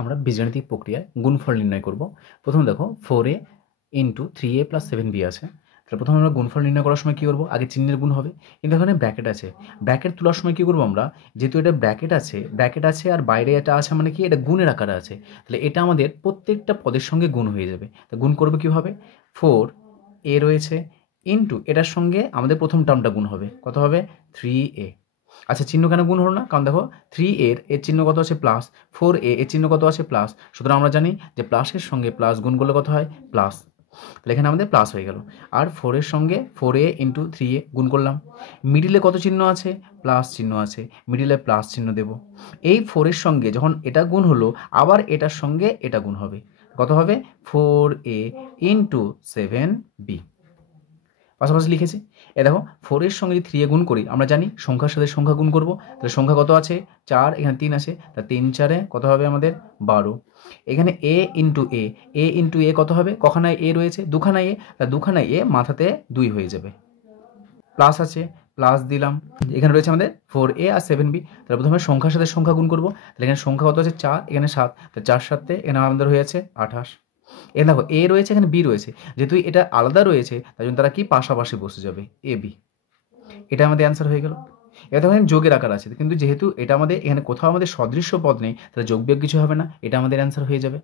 আমরা বীজগাণিতিক প্রক্রিয়ায় গুণফল নির্ণয় করব। প্রথমে দেখো 4a into 3a plus 7b আছে। তাহলে প্রথমে আমরা গুণফল নির্ণয় করার সময় কী করবো, আগে চিহ্নের গুণ হবে, কিন্তু এখানে ব্র্যাকেট আছে। ব্র্যাকেট তোলার সময় কী করবো আমরা, যেহেতু এটা ব্র্যাকেট আছে আর বাইরে এটা আছে, মানে কি এটা গুণের আকারে আছে, তাহলে এটা আমাদের প্রত্যেকটা পদের সঙ্গে গুণ হয়ে যাবে। তো গুণ করবে কীভাবে, 4a রয়েছে ইন্টু এটার সঙ্গে আমাদের প্রথম টার্মটা গুণ হবে, কত হবে 3a। আচ্ছা, চিহ্ন কেন গুণ হলো না, কারণ দেখো 3 এর চিহ্ন কত আছে প্লাস, 4a এর চিহ্ন কত আছে প্লাস, সুতরাং আমরা জানি যে প্লাসের সঙ্গে প্লাস গুণ করলে কত হয় প্লাস, তাহলে এখানে আমাদের প্লাস হয়ে গেল। আর 4 এর সঙ্গে 4a ইন্টু 3a গুণ করলাম, মিডিলে কত চিহ্ন আছে প্লাস চিহ্ন আছে, মিডিলে প্লাস চিহ্ন দেব। এই 4 এর সঙ্গে যখন এটা গুণ হলো, আবার এটার সঙ্গে এটা গুণ হবে, কত হবে 4a ইন্টু 7b, পাশাপাশি লিখেছি। এ দেখো 4 এর সঙ্গে যদি 3 গুণ করি, আমরা জানি সংখ্যার সাথে সংখ্যা গুণ করব, তাহলে সংখ্যা কত আছে 4, এখানে 3 আছে, তা 3 4 কত হবে আমাদের 12। এখানে a ইন্টু এ কত হবে, কখানায় এ রয়েছে দুখানায় এ, তা দুখানায় এ মাথাতে 2 হয়ে যাবে, প্লাস আছে প্লাস দিলাম। এখানে রয়েছে আমাদের 4a আর 7b, তাহলে প্রথমে সংখ্যার সাথে সংখ্যা গুণ করবো, তাহলে এখানে সংখ্যা কত আছে 4, এখানে 7, তো 4 7 এখানে আমাদের হয়েছে 28। এ দেখো এ রয়েছে, এখানে বি রয়েছে, যেহেতু এটা আলাদা রয়েছে তাই জন্য তারা কি পাশাপাশি বসে যাবে, এ বি। এটা আমাদের অ্যান্সার হয়ে গেল। এটা এখানে যোগের আকার আছে, কিন্তু যেহেতু এটা আমাদের এখানে কোথাও আমাদের সদৃশ্য পদ নেই, তাহলে যোগ বিয়োগ কিছু হবে না, এটা আমাদের অ্যান্সার হয়ে যাবে।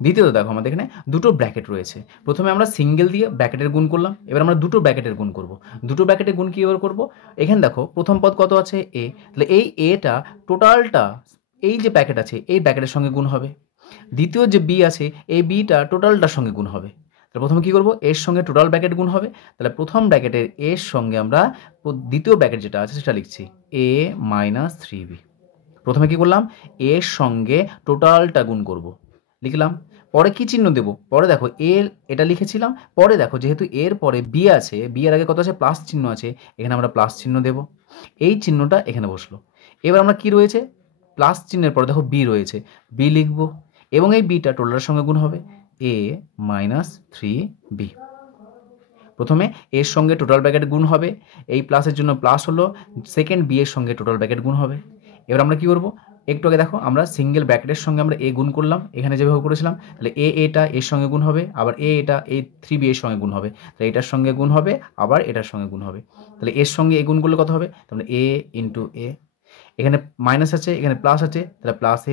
দ্বিতীয়ত দেখো আমাদের এখানে দুটো ব্র্যাকেট রয়েছে, প্রথমে আমরা সিঙ্গেল দিয়ে ব্র্যাকেটের গুণ করলাম, এবার আমরা দুটো ব্র্যাকেটের গুণ করব। দুটো ব্র্যাকেটের গুণ কীভাবে করবো, এখানে দেখো প্রথম পদ কত আছে এ, তাহলে এই এটা টোটালটা এই যে ব্র্যাকেট আছে এই ব্র্যাকেটের সঙ্গে গুণ হবে। দ্বিতীয় যে বি আছে এই বিটা টোটালটার সঙ্গে গুণ হবে, তাহলে প্রথমে কী করবো, এর সঙ্গে টোটাল ব্র্যাকেট গুণ হবে, তাহলে প্রথম ব্র্যাকেটের এর সঙ্গে আমরা দ্বিতীয় ব্র্যাকেট যেটা আছে সেটা লিখছি a মাইনাস 3b। প্রথমে কী করলাম, এর সঙ্গে টোটালটা গুণ করব, লিখলাম। পরে কি চিহ্ন দেবো, পরে দেখো এর এটা লিখেছিলাম, পরে দেখো যেহেতু এর পরে বি আছে, বি এর আগে কত আছে প্লাস চিহ্ন আছে, এখানে আমরা প্লাস চিহ্ন দেব, এই চিহ্নটা এখানে বসলো। এবার আমরা কি রয়েছে, প্লাস চিহ্নের পরে দেখো বি রয়েছে, বি লিখবো, এবং এই বিটা টোটালের সঙ্গে গুণ হবে a মাইনাস 3b। প্রথমে এর সঙ্গে টোটাল ব্র্যাকেট গুণ হবে, এই প্লাসের জন্য প্লাস হলো, সেকেন্ড বি এর সঙ্গে টোটাল ব্র্যাকেট গুণ হবে। এবার আমরা কি করব, একটু আগে দেখো আমরা সিঙ্গেল ব্র্যাকেটের সঙ্গে আমরা এ গুণ করলাম, এখানে যেভাবে করেছিলাম, তাহলে এটা এর সঙ্গে গুণ হবে, আবার এটা এই 3b এর সঙ্গে গুণ হবে, তাহলে এটার সঙ্গে গুণ হবে, আবার এটার সঙ্গে গুণ হবে, তাহলে এর সঙ্গে এ গুণ করলে কত হবে, তাহলে a ইন্টু এ, এখানে মাইনাস আছে এখানে প্লাস আছে, তাহলে প্লাস এ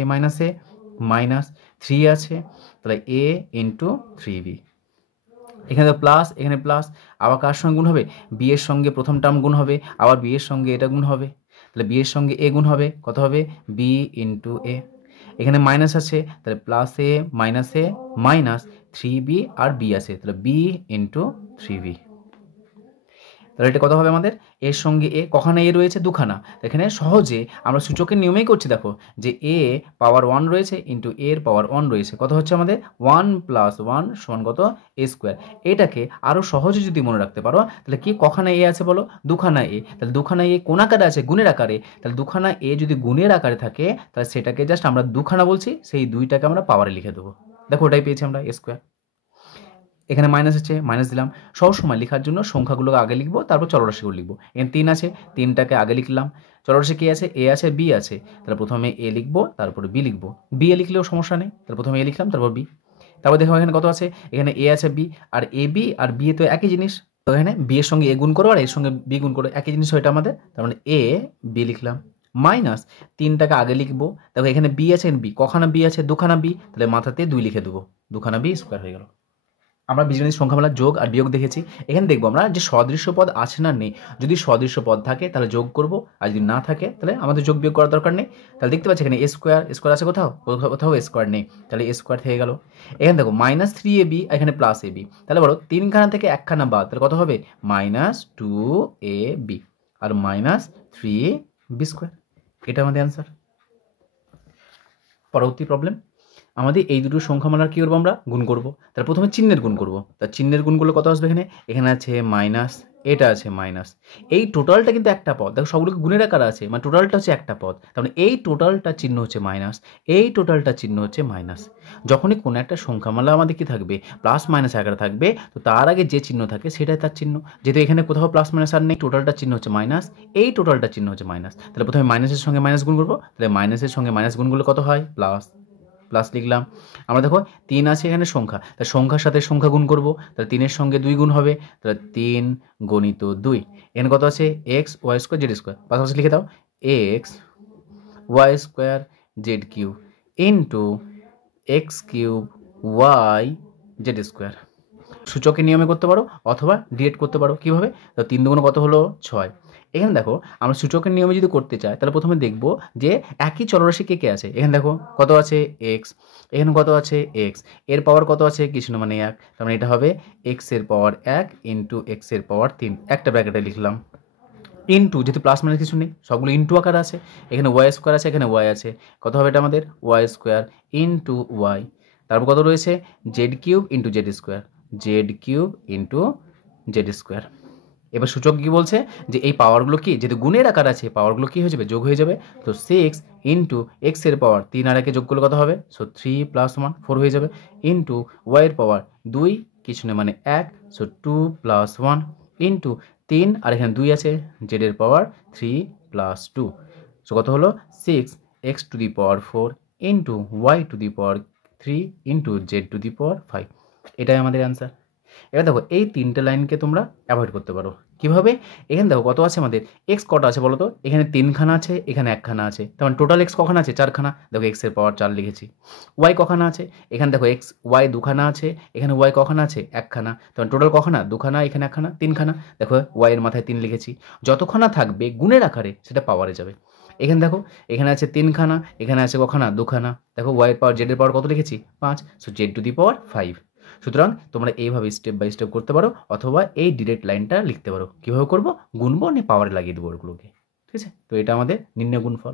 মাইনাস 3 আছে, তাহলে a ইন্টু 3b। এখানে প্লাস এখানে প্লাস, আবার কার সঙ্গে গুণ হবে, বি এর সঙ্গে প্রথম টার্ম গুণ হবে, আবার বি এর সঙ্গে এটা গুণ হবে, তাহলে বি এর সঙ্গে এ গুণ হবে, কত হবে বি ইন্টু এ। এখানে মাইনাস আছে, তাহলে প্লাস এ মাইনাস 3b আর বি আছে, তাহলে বি ইন্টু 3b। তাহলে এটা কত হবে আমাদের, এর সঙ্গে এ কখানা এ রয়েছে দুখানা, এখানে সহজে আমরা সূচকের নিয়মেই করছি, দেখো যে এ পাওয়ার 1 রয়েছে ইন্টু এর পাওয়ার 1 রয়েছে, কত হচ্ছে আমাদের 1 প্লাস 1 সমান কত এ স্কোয়ার। এটাকে আরও সহজে যদি মনে রাখতে পারো, তাহলে কি কখানা এ আছে বলো, দুখানা এ, তাহলে দুখানা এ কোন আকারে আছে গুণের আকারে, তাহলে দুখানা এ যদি গুণের আকারে থাকে তাহলে সেটাকে জাস্ট আমরা দুখানা বলছি, সেই দুইটাকে আমরা পাওয়ারে লিখে দেবো। দেখো ওটাই পেয়েছি আমরা এ স্কোয়ার। এখানে মাইনাস আছে মাইনাস দিলাম, সবসময় লেখার জন্য সংখ্যাগুলোকে আগে লিখবো, তারপর চলরাশিগুলো লিখবো। এখানে 3 আছে, 3টাকে আগে লিখলাম, চলরাশি কি আছে এ আছে বি আছে, তাহলে প্রথমে এ লিখবো তারপরে বি লিখবো, বি এ লিখলেও সমস্যা নেই, তাহলে প্রথমে এ লিখলাম তারপর বি। তারপর দেখো এখানে কত আছে, এখানে এ আছে B, R A B R B A তো একই জিনিস, তো এখানে বি এর সঙ্গে এ গুণ করো আর এর সঙ্গে বি গুণ করো, একই জিনিস ওইটা আমাদের, তার মানে এ বি লিখলাম, মাইনাস 3টাকে আগে লিখবো, দেখো এখানে বি আছে বি, কখানা বি আছে দুখানা বি, তাহলে মাথাতে 2 লিখে দেবো, দুখানা বি স্কোয়ার হয়ে গেল। আমরা বীজগণিত সংখ্যামালা যোগ আর বিয়োগ দেখেছি, এখানে দেখবো আমরা যে সদৃশ্য পদ আছে না নেই, যদি সদৃশ্য পদ থাকে তাহলে যোগ করব, আর যদি না থাকে তাহলে আমাদের যোগ বিয়োগ করার দরকার নেই। তাহলে দেখতে পাচ্ছি এখানে এ স্কোয়ার আছে কোথাও কোথাও এ স্কোয়ার নেই, তাহলে এ স্কোয়ার থেকে গেল। এখানে দেখো মাইনাস 3ab, এখানে প্লাস ab, তাহলে বলো 3খানা থেকে 1খানা বাদ, তাহলে কত হবে মাইনাস 2ab আর মাইনাস 3b স্কোয়ার। এটা আমাদের অ্যান্সার। পরবর্তী প্রবলেম, আমাদের এই দুটো সংখ্যামালার কী করবো আমরা গুণ করবো। তাহলে প্রথমে চিহ্নের গুণ করবো। তার চিহ্নের গুণ করলে কত আসবে এখানে, এখানে আছে মাইনাস, এটা আছে মাইনাস, এই টোটালটা কিন্তু একটা পদ, দেখো সবগুলোকে গুণের আকারে আছে, মানে টোটালটা হচ্ছে একটা পদ, তার মানে এই টোটালটা চিহ্ন হচ্ছে মাইনাস, এই টোটালটা চিহ্ন হচ্ছে মাইনাস। যখনই কোনো একটা সংখ্যামালা আমাদের কি থাকবে, প্লাস মাইনাস আকারে থাকবে, তো তার আগে যে চিহ্ন থাকে সেটাই তার চিহ্ন। যেহেতু এখানে কোথাও প্লাস মাইনাস আর নেই, টোটালটা চিহ্ন হচ্ছে মাইনাস, এই টোটালটা চিহ্ন হচ্ছে মাইনাস, তাহলে প্রথমে মাইনাসের সঙ্গে মাইনাস গুণ করবো, তাহলে মাইনাসের সঙ্গে মাইনাস গুণ করলে কত হয়, প্লাস, প্লাস লিখলাম। আমরা দেখো 3 আছে এখানে সংখ্যা, তাহলে সংখ্যার সাথে সংখ্যা গুণ করবো, তাহলে 3-এর সঙ্গে 2 গুণ হবে, তাহলে 3 গণিত 2। এখানে কত আছে, x y square z square, পাশাপাশি লিখে দাও x y square z cube into x cube y z square. সূচকের নিয়মে করতে পারো অথবা ডিরেক্ট করতে পারো। কীভাবে, তো 3 দুগুণ কত হলো 6। এখানে দেখো আমরা সূচকের নিয়মে যদি করতে চাই তাহলে প্রথমে দেখব যে একই চলরাশি কে কে আছে। এখানে দেখো কত আছে এক্স, এখানে কত আছে এক্স, এর পাওয়ার কত আছে কিছু না মানে 1, তার মানে এটা হবে এক্স এর পাওয়ার 1 ইন্টু এক্স এর পাওয়ার 3, একটা ব্র্যাকেটে লিখলাম, ইন্টু, যেহেতু প্লাস মাইনাস কিছু নেই সবগুলো ইন্টু আকার আছে, এখানে ওয়াই স্কোয়ার আছে, এখানে ওয়াই আছে, কত হবে এটা আমাদের ওয়াই স্কোয়ার ইন্টু ওয়াই, তারপর কত রয়েছে Z cube into Z square, z cube into Z square. এবার সূচক কী বলছে যে এই পাওয়ারগুলো কি, যেহেতু গুণের আকার আছে পাওয়ারগুলো কী হয়ে যাবে, যোগ হয়ে যাবে, তো 6 ইন্টু এক্স এর পাওয়ার 3 আর 1 যোগ করলে কত হবে, সো 3 + 1 4 হয়ে যাবে, ইন্টু ওয়াই এর পাওয়ার 2 কিছু না মানে 1, সো 2 + 1 ইন্টু 3 আর এখানে 2 আছে, জেড এর পাওয়ার 3 + 2, সো কত হলো 6x⁴ into y⁴ into z⁴ 5। এটাই আমাদের অ্যান্সার। এবার দেখো এই 3টে লাইনকে তোমরা অ্যাভয়েড করতে পারো। কীভাবে, এখানে দেখো কত আছে আমাদের, এক্স কটা আছে বলো তো, এখানে 3খানা আছে, এখানে 1খানা আছে, তার মানে টোটাল এক্স কখানা আছে 4খানা, দেখো এক্স এর পাওয়ার 4 লিখেছি। ওয়াই কখানা আছে, এখানে দেখো এক্স ওয়াই 2খানা আছে, এখানে ওয়াই কখানা আছে 1খানা, তার মানে টোটাল কখানা 2খানা, এখানে 1খানা 3খানা, দেখো ওয়াই এর মাথায় 3 লিখেছি। যতখানা থাকবে গুণের আকারে সেটা পাওয়ারে যাবে। এখানে দেখো এখানে আছে 3খানা, এখানে আছে কখানা 2খানা, দেখো ওয়াই এর পাওয়ার জেড এর পাওয়ার কত লিখেছি 5, সো z⁴ 5। সুতরাং তোমরা এইভাবে স্টেপ বাই স্টেপ করতে পারো অথবা এই ডিরেক্ট লাইনটা লিখতে পারো। কীভাবে করবো, গুণবো নিয়ে পাওয়ারে লাগিয়ে দেবো ওগুলোকে, ঠিক আছে। তো এটা আমাদের নির্ণয় গুণফল।